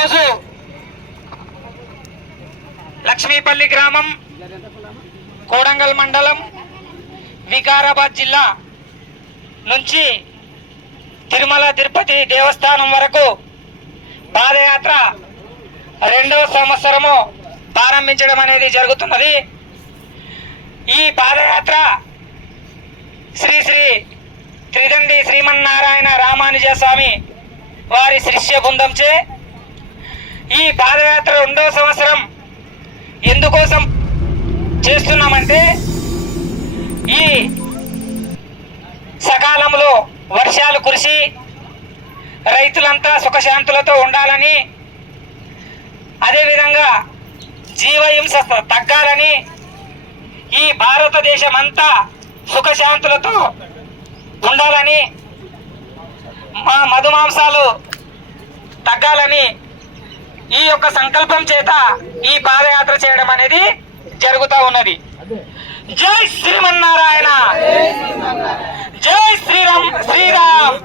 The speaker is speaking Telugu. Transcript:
ఈరోజు లక్ష్మీపల్లి గ్రామం కోడంగల్ మండలం వికారాబాద్ జిల్లా నుంచి తిరుమల తిరుపతి దేవస్థానం వరకు పాదయాత్ర రెండవ సంవత్సరము ప్రారంభించడం అనేది జరుగుతున్నది. ఈ పాదయాత్ర శ్రీ శ్రీ త్రిదండి శ్రీమన్నారాయణ రామానుజస్వామి వారి శిష్య బృందంచే ఈ పాదయాత్ర రెండవ సంవత్సరం ఎందుకోసం చేస్తున్నామంటే ఈ సకాలంలో వర్షాలు కురిసి రైతులంతా సుఖశాంతులతో ఉండాలని అదేవిధంగా జీవహింస తగ్గాలని ఈ భారతదేశం అంతా సుఖశాంతులతో ఉండాలని మా మధుమాంసాలు తగ్గాలని ఈ యొక్క సంకల్పం చేత ఈ పాదయాత్ర చేయడం అనేది జరుగుతూ ఉన్నది. జై శ్రీమన్నారాయణ. జై శ్రీరామ్ శ్రీరామ్.